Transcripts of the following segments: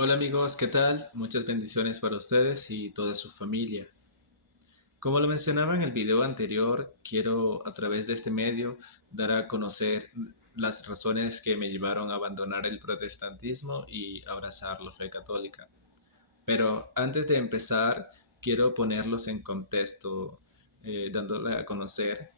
Hola amigos, ¿qué tal? Muchas bendiciones para ustedes y toda su familia. Como lo mencionaba en el video anterior, quiero a través de este medio dar a conocer las razones que me llevaron a abandonar el protestantismo y abrazar la fe católica. Pero antes de empezar, quiero ponerlos en contexto, dándole a conocer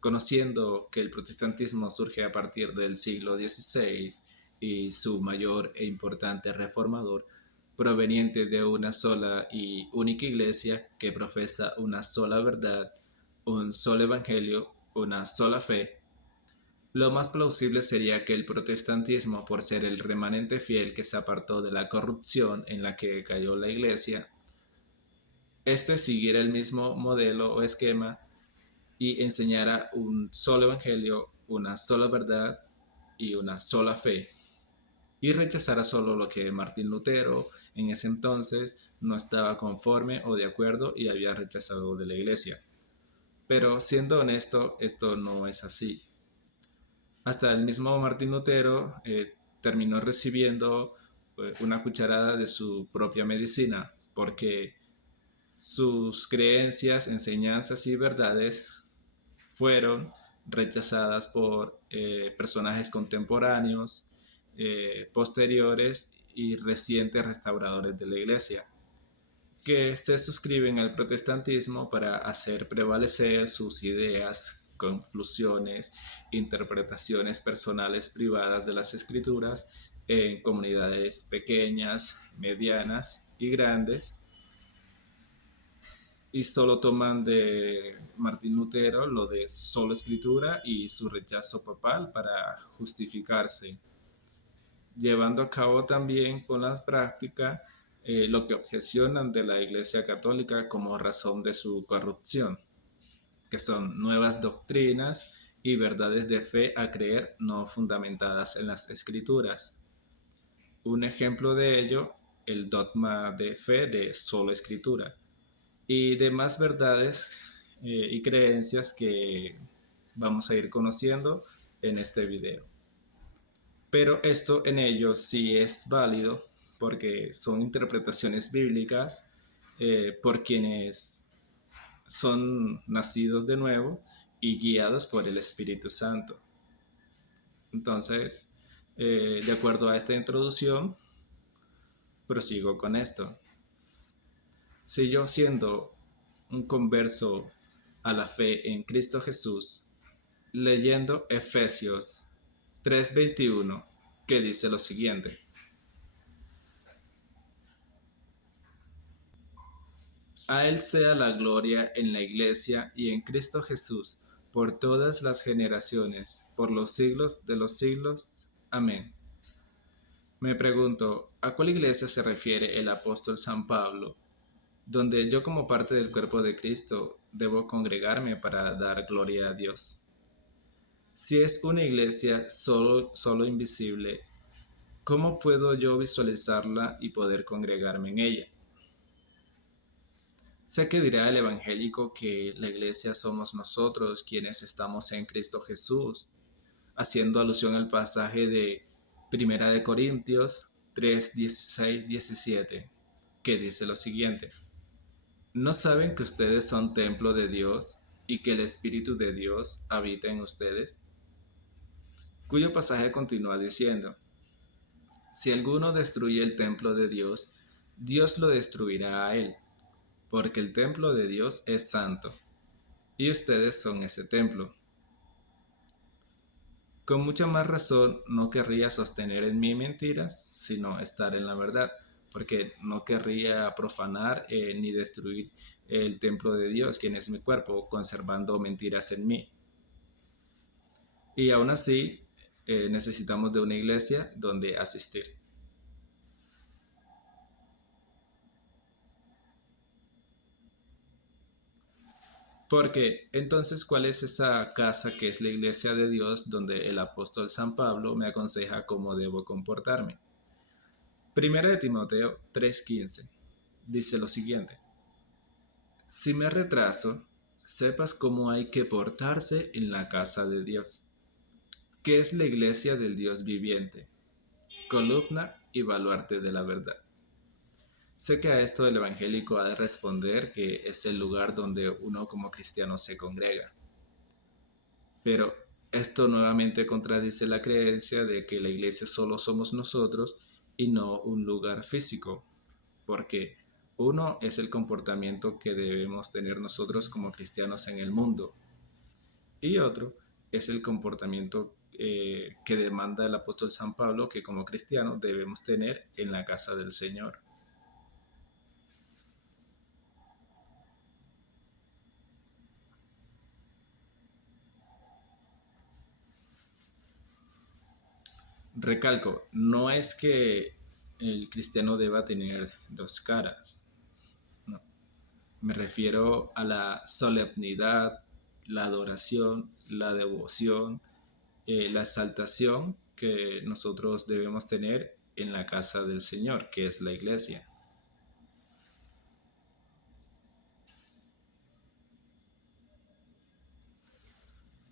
conociendo que el protestantismo surge a partir del siglo XVI y su mayor e importante reformador, proveniente de una sola y única iglesia que profesa una sola verdad, un solo evangelio, una sola fe. Lo más plausible sería que el protestantismo, por ser el remanente fiel que se apartó de la corrupción en la que cayó la iglesia, este siguiera el mismo modelo o esquema y enseñara un solo evangelio, una sola verdad y una sola fe, y rechazara solo lo que Martín Lutero en ese entonces no estaba conforme o de acuerdo y había rechazado de la iglesia. Pero siendo honesto, esto no es así. Hasta el mismo Martín Lutero terminó recibiendo una cucharada de su propia medicina, porque sus creencias, enseñanzas y verdades fueron rechazadas por personajes contemporáneos, posteriores y recientes restauradores de la iglesia, que se suscriben al protestantismo para hacer prevalecer sus ideas, conclusiones, interpretaciones personales privadas de las escrituras en comunidades pequeñas, medianas y grandes, y solo toman de Martín Lutero lo de solo escritura y su rechazo papal para justificarse, llevando a cabo también con las prácticas lo que objecionan de la Iglesia Católica como razón de su corrupción, que son nuevas doctrinas y verdades de fe a creer no fundamentadas en las escrituras. Un ejemplo de ello, el dogma de fe de solo escritura y demás verdades y creencias que vamos a ir conociendo en este video. Pero esto en ello sí es válido porque son interpretaciones bíblicas por quienes son nacidos de nuevo y guiados por el Espíritu Santo. Entonces, de acuerdo a esta introducción, prosigo con esto. Si yo siendo un converso a la fe en Cristo Jesús, leyendo Efesios 3:21, que dice lo siguiente: a Él sea la gloria en la Iglesia y en Cristo Jesús, por todas las generaciones, por los siglos de los siglos. Amén. Me pregunto, ¿a cuál iglesia se refiere el apóstol San Pablo, donde yo como parte del cuerpo de Cristo debo congregarme para dar gloria a Dios? Si es una iglesia solo invisible, ¿cómo puedo yo visualizarla y poder congregarme en ella? Sé que dirá el evangélico que la iglesia somos nosotros quienes estamos en Cristo Jesús, haciendo alusión al pasaje de Primera de Corintios 3, 16, 17, que dice lo siguiente: ¿no saben que ustedes son templo de Dios y que el Espíritu de Dios habita en ustedes? Cuyo pasaje continúa diciendo: si alguno destruye el templo de Dios, Dios lo destruirá a él, porque el templo de Dios es santo, y ustedes son ese templo. Con mucha más razón no querría sostener en mí mentiras, sino estar en la verdad, porque no querría profanar ni destruir el templo de Dios, quien es mi cuerpo, conservando mentiras en mí. Y aún así, necesitamos de una iglesia donde asistir. Porque entonces, ¿cuál es esa casa que es la iglesia de Dios donde el apóstol San Pablo me aconseja cómo debo comportarme? Primera de Timoteo 3:15 dice lo siguiente: si me retraso, sepas cómo hay que portarse en la casa de Dios, que es la iglesia del Dios viviente, columna y baluarte de la verdad. Sé que a esto el evangélico ha de responder que es el lugar donde uno como cristiano se congrega, pero esto nuevamente contradice la creencia de que la iglesia solo somos nosotros y no un lugar físico, porque uno es el comportamiento que debemos tener nosotros como cristianos en el mundo y otro es el comportamiento que demanda el apóstol San Pablo que como cristianos debemos tener en la casa del Señor. Recalco, no es que el cristiano deba tener dos caras, no. Me refiero a la solemnidad, la adoración, la devoción, la exaltación que nosotros debemos tener en la casa del Señor, que es la iglesia.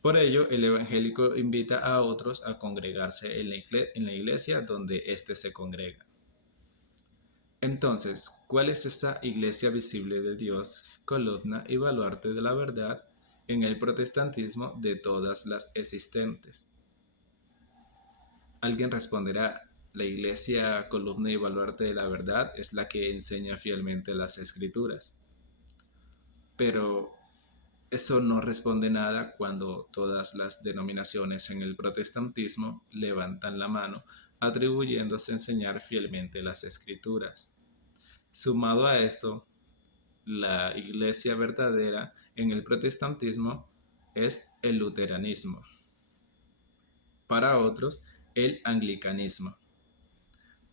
Por ello, el evangélico invita a otros a congregarse en la iglesia donde éste se congrega. Entonces, ¿cuál es esa iglesia visible de Dios, columna y baluarte de la verdad en el protestantismo de todas las existentes? Alguien responderá, la iglesia, columna y baluarte de la verdad es la que enseña fielmente las escrituras. Pero eso no responde nada cuando todas las denominaciones en el protestantismo levantan la mano atribuyéndose a enseñar fielmente las escrituras. Sumado a esto, la iglesia verdadera en el protestantismo es el luteranismo. Para otros, el anglicanismo.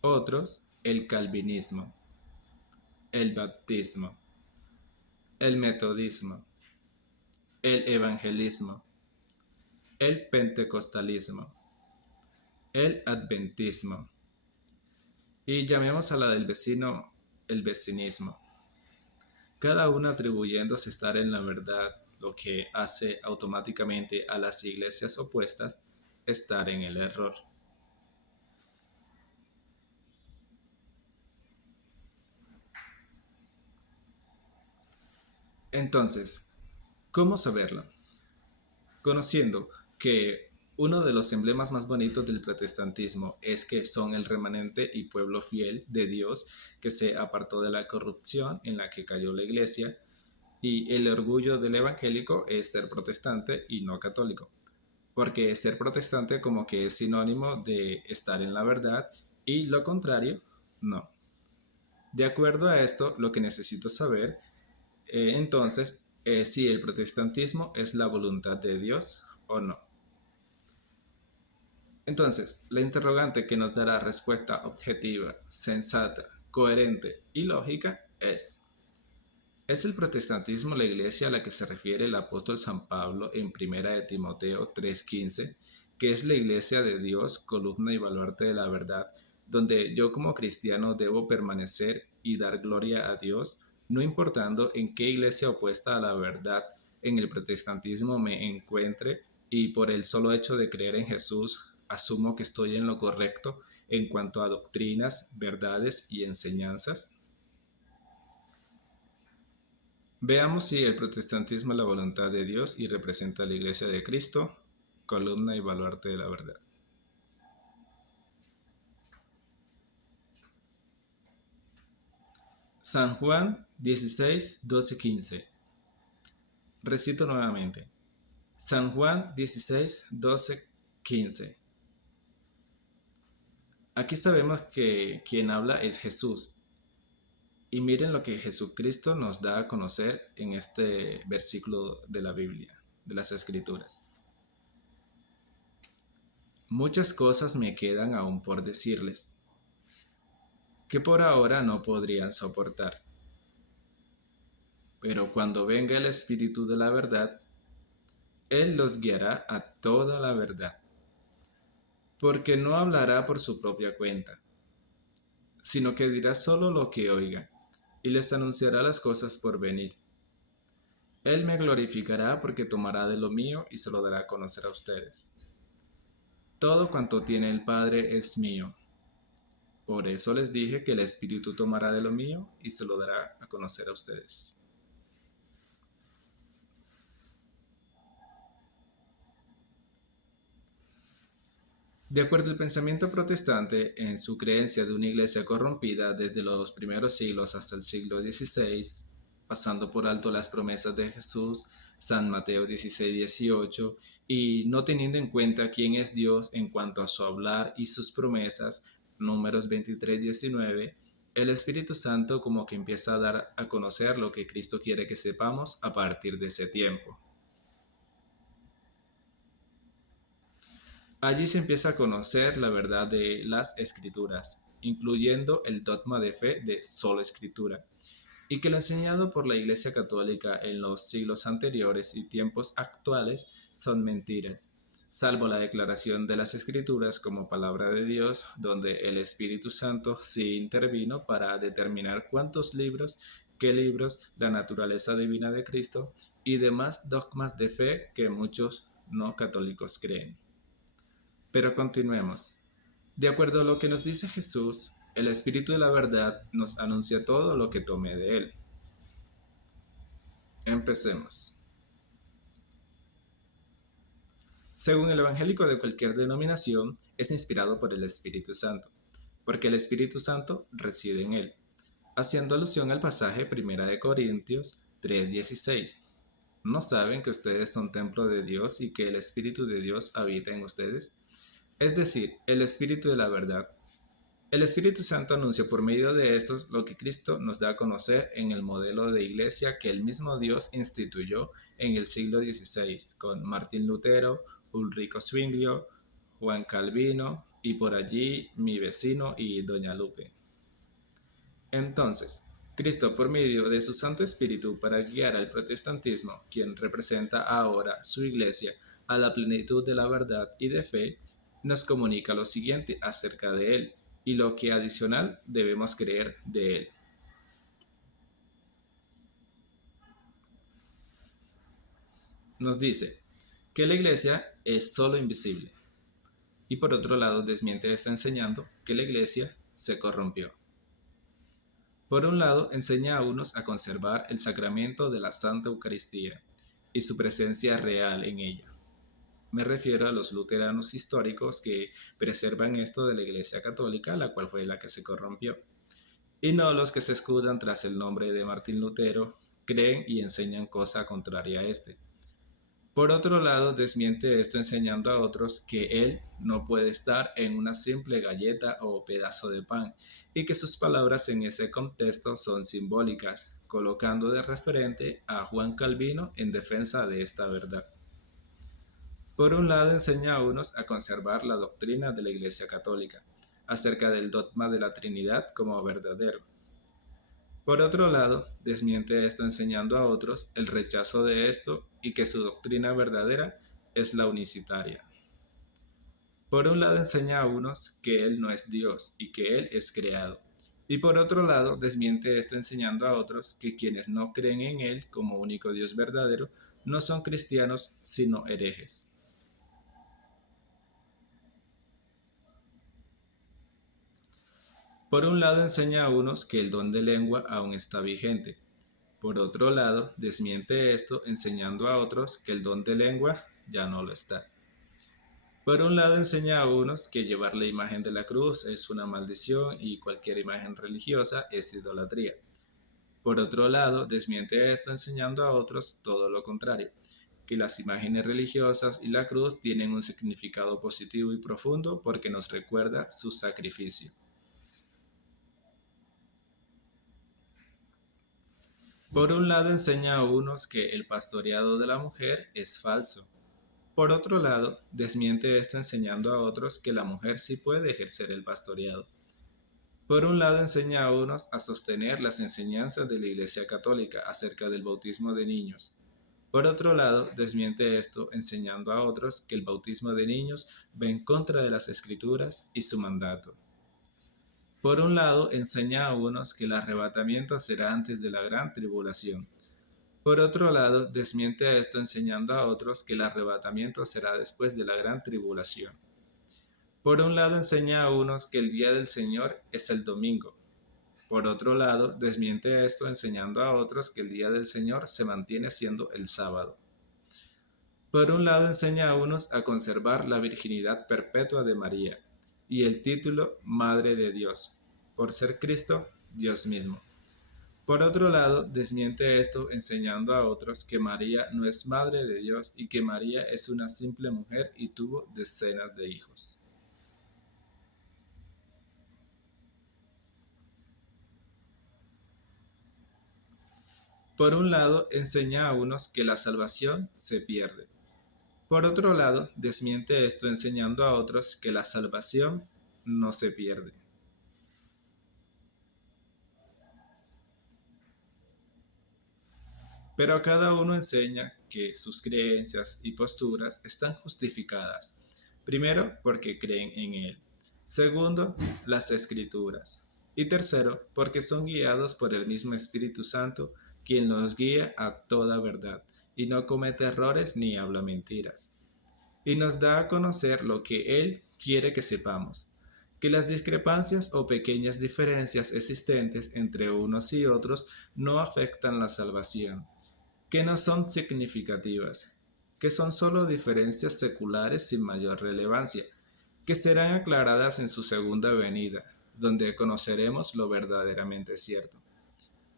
Otros, el calvinismo, el baptismo, el metodismo, el evangelismo, el pentecostalismo, el adventismo y llamemos a la del vecino el vecinismo, cada uno atribuyéndose estar en la verdad, lo que hace automáticamente a las iglesias opuestas estar en el error. Entonces, ¿cómo saberlo? Conociendo que uno de los emblemas más bonitos del protestantismo es que son el remanente y pueblo fiel de Dios que se apartó de la corrupción en la que cayó la iglesia, y el orgullo del evangélico es ser protestante y no católico, porque ser protestante como que es sinónimo de estar en la verdad y lo contrario, no. De acuerdo a esto, lo que necesito saber entonces es si el protestantismo es la voluntad de Dios o no. Entonces, la interrogante que nos dará respuesta objetiva, sensata, coherente y lógica ¿es el protestantismo la iglesia a la que se refiere el apóstol San Pablo en 1 de Timoteo 3:15, que es la iglesia de Dios, columna y baluarte de la verdad, donde yo como cristiano debo permanecer y dar gloria a Dios, no importando en qué iglesia opuesta a la verdad en el protestantismo me encuentre y por el solo hecho de creer en Jesús asumo que estoy en lo correcto en cuanto a doctrinas, verdades y enseñanzas? Veamos si el protestantismo es la voluntad de Dios y representa a la Iglesia de Cristo, columna y baluarte de la verdad. San Juan 16, 12, 15. Recito nuevamente. San Juan 16, 12, 15. Aquí sabemos que quien habla es Jesús. Y miren lo que Jesucristo nos da a conocer en este versículo de la Biblia, de las Escrituras. Muchas cosas me quedan aún por decirles, que por ahora no podrían soportar. Pero cuando venga el Espíritu de la verdad, Él los guiará a toda la verdad, porque no hablará por su propia cuenta, sino que dirá solo lo que oiga, y les anunciará las cosas por venir. Él me glorificará porque tomará de lo mío y se lo dará a conocer a ustedes. Todo cuanto tiene el Padre es mío. Por eso les dije que el Espíritu tomará de lo mío y se lo dará a conocer a ustedes. De acuerdo al pensamiento protestante, en su creencia de una iglesia corrompida desde los primeros siglos hasta el siglo XVI, pasando por alto las promesas de Jesús, San Mateo 16:18, y no teniendo en cuenta quién es Dios en cuanto a su hablar y sus promesas, Números 23:19, el Espíritu Santo como que empieza a dar a conocer lo que Cristo quiere que sepamos a partir de ese tiempo. Allí se empieza a conocer la verdad de las escrituras, incluyendo el dogma de fe de sola escritura, y que lo enseñado por la Iglesia Católica en los siglos anteriores y tiempos actuales son mentiras, salvo la declaración de las escrituras como palabra de Dios, donde el Espíritu Santo sí intervino para determinar cuántos libros, qué libros, la naturaleza divina de Cristo y demás dogmas de fe que muchos no católicos creen. Pero continuemos. De acuerdo a lo que nos dice Jesús, el Espíritu de la verdad nos anuncia todo lo que tome de él. Empecemos. Según el evangélico de cualquier denominación, es inspirado por el Espíritu Santo, porque el Espíritu Santo reside en él, haciendo alusión al pasaje 1 Corintios 3:16. ¿No saben que ustedes son templo de Dios y que el Espíritu de Dios habita en ustedes? Es decir, el Espíritu de la verdad. El Espíritu Santo anuncia por medio de estos lo que Cristo nos da a conocer en el modelo de iglesia que el mismo Dios instituyó en el siglo XVI con Martín Lutero, Ulrico Zwinglio, Juan Calvino y por allí mi vecino y Doña Lupe. Entonces, Cristo por medio de su Santo Espíritu para guiar al protestantismo, quien representa ahora su iglesia a la plenitud de la verdad y de fe, nos comunica lo siguiente acerca de él y lo que adicional debemos creer de él. Nos dice que la iglesia es solo invisible y por otro lado desmiente está enseñando que la iglesia se corrompió. Por un lado, enseña a unos a conservar el sacramento de la Santa Eucaristía y su presencia real en ella. Me refiero a los luteranos históricos que preservan esto de la Iglesia Católica, la cual fue la que se corrompió, y no los que se escudan tras el nombre de Martín Lutero, creen y enseñan cosa contraria a este. Por otro lado, desmiente esto enseñando a otros que él no puede estar en una simple galleta o pedazo de pan y que sus palabras en ese contexto son simbólicas, colocando de referente a Juan Calvino en defensa de esta verdad. Por un lado, enseña a unos a conservar la doctrina de la Iglesia Católica acerca del dogma de la Trinidad como verdadero. Por otro lado, desmiente esto enseñando a otros el rechazo de esto y que su doctrina verdadera es la unicitaria. Por un lado enseña a unos que Él no es Dios y que Él es creado. Y por otro lado, desmiente esto enseñando a otros que quienes no creen en Él como único Dios verdadero no son cristianos sino herejes. Por un lado enseña a unos que el don de lengua aún está vigente. Por otro lado, desmiente esto enseñando a otros que el don de lengua ya no lo está. Por un lado enseña a unos que llevar la imagen de la cruz es una maldición y cualquier imagen religiosa es idolatría. Por otro lado, desmiente esto enseñando a otros todo lo contrario, que las imágenes religiosas y la cruz tienen un significado positivo y profundo porque nos recuerda su sacrificio. Por un lado enseña a unos que el pastoreado de la mujer es falso. Por otro lado, desmiente esto enseñando a otros que la mujer sí puede ejercer el pastoreado. Por un lado enseña a unos a sostener las enseñanzas de la Iglesia Católica acerca del bautismo de niños. Por otro lado, desmiente esto enseñando a otros que el bautismo de niños va en contra de las Escrituras y su mandato. Por un lado, enseña a unos que el arrebatamiento será antes de la gran tribulación. Por otro lado, desmiente esto enseñando a otros que el arrebatamiento será después de la gran tribulación. Por un lado enseña a unos que el día del Señor es el domingo. Por otro lado, desmiente esto enseñando a otros que el día del Señor se mantiene siendo el sábado. Por un lado enseña a unos a conservar la virginidad perpetua de María y el título Madre de Dios, por ser Cristo Dios mismo. Por otro lado, desmiente esto enseñando a otros que María no es Madre de Dios y que María es una simple mujer y tuvo decenas de hijos. Por un lado, enseña a unos que la salvación se pierde. Por otro lado, desmiente esto enseñando a otros que la salvación no se pierde. Pero a cada uno enseña que sus creencias y posturas están justificadas. Primero, porque creen en Él. Segundo, las Escrituras. Y tercero, porque son guiados por el mismo Espíritu Santo, quien los guía a toda verdad, y no comete errores ni habla mentiras. Y nos da a conocer lo que Él quiere que sepamos, que las discrepancias o pequeñas diferencias existentes entre unos y otros no afectan la salvación, que no son significativas, que son solo diferencias seculares sin mayor relevancia, que serán aclaradas en su segunda venida, donde conoceremos lo verdaderamente cierto,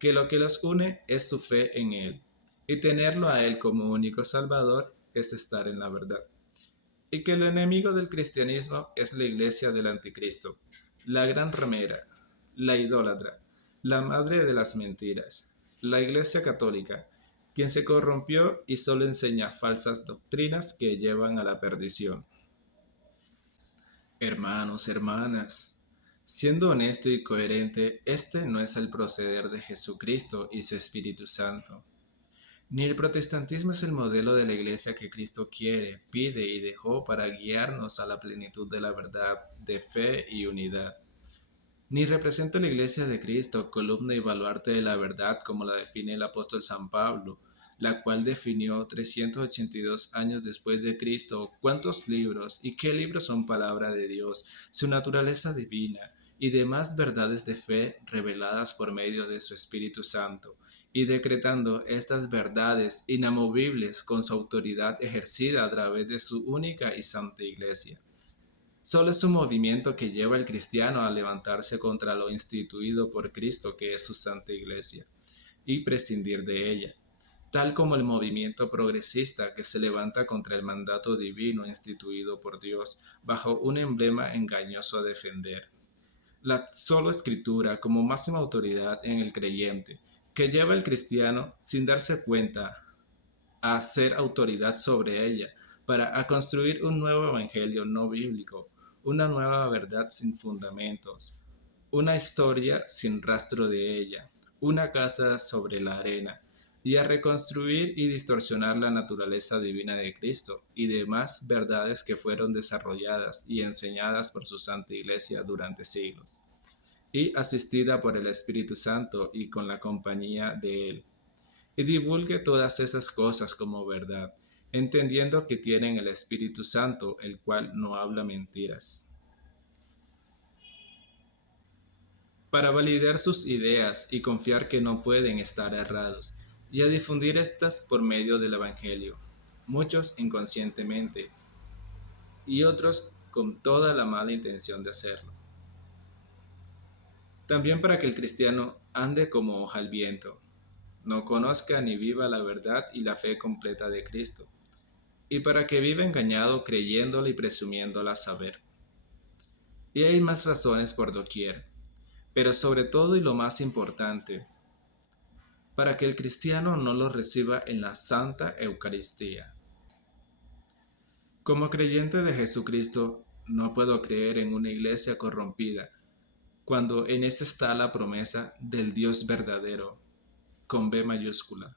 que lo que los une es su fe en Él, y tenerlo a Él como único Salvador es estar en la verdad, y que el enemigo del cristianismo es la iglesia del anticristo, la gran ramera, la idólatra, la madre de las mentiras, la iglesia católica, quien se corrompió y solo enseña falsas doctrinas que llevan a la perdición. Hermanos, hermanas, siendo honesto y coherente, este no es el proceder de Jesucristo y su Espíritu Santo. Ni el protestantismo es el modelo de la iglesia que Cristo quiere, pide y dejó para guiarnos a la plenitud de la verdad, de fe y unidad. Ni representa la iglesia de Cristo, columna y baluarte de la verdad como la define el apóstol San Pablo, la cual definió 382 años después de Cristo cuántos libros y qué libros son palabra de Dios, su naturaleza divina y demás verdades de fe reveladas por medio de su Espíritu Santo, y decretando estas verdades inamovibles con su autoridad ejercida a través de su única y santa iglesia. Solo es un movimiento que lleva al cristiano a levantarse contra lo instituido por Cristo, que es su santa iglesia, y prescindir de ella, tal como el movimiento progresista que se levanta contra el mandato divino instituido por Dios bajo un emblema engañoso a defender. La sola escritura como máxima autoridad en el creyente, que lleva al cristiano sin darse cuenta a ser autoridad sobre ella, para a construir un nuevo evangelio no bíblico, una nueva verdad sin fundamentos, una historia sin rastro de ella, una casa sobre la arena, y a reconstruir y distorsionar la naturaleza divina de Cristo y demás verdades que fueron desarrolladas y enseñadas por su Santa Iglesia durante siglos, y asistida por el Espíritu Santo y con la compañía de Él, y divulgue todas esas cosas como verdad, entendiendo que tienen el Espíritu Santo, el cual no habla mentiras, para validar sus ideas y confiar que no pueden estar errados, y a difundir estas por medio del Evangelio, muchos inconscientemente y otros con toda la mala intención de hacerlo. También para que el cristiano ande como hoja al viento, no conozca ni viva la verdad y la fe completa de Cristo, y para que viva engañado creyéndola y presumiéndola saber. Y hay más razones por doquier, pero sobre todo y lo más importante, para que el cristiano no lo reciba en la Santa Eucaristía. Como creyente de Jesucristo, no puedo creer en una iglesia corrompida, cuando en esta está la promesa del Dios verdadero, con B mayúscula.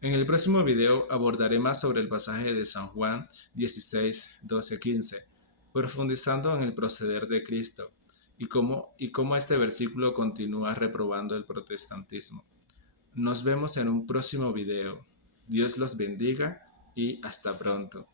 En el próximo video abordaré más sobre el pasaje de San Juan 16, 12, 15, profundizando en el proceder de Cristo y cómo este versículo continúa reprobando el protestantismo. Nos vemos en un próximo video. Dios los bendiga y hasta pronto.